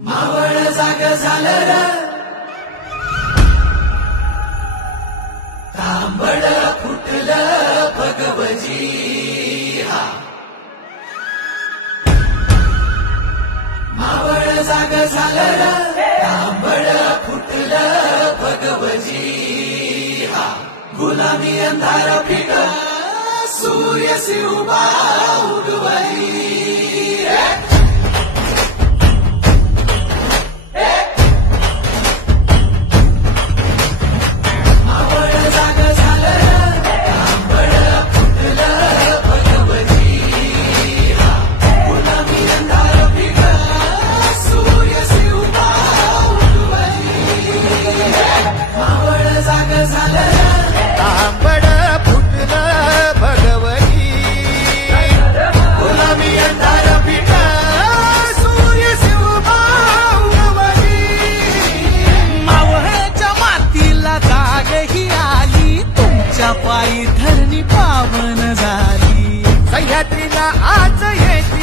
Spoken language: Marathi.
मावळ जाग झालं र तांबड फुटलं भगवजी हा मावळ जाग झालं र तांबड फुटलं भगवजी हा गुलामी अंधार फिट सूर्य सिंबा उगवली पायी धरणी पावन झाली. सह्याद्रीला आज येते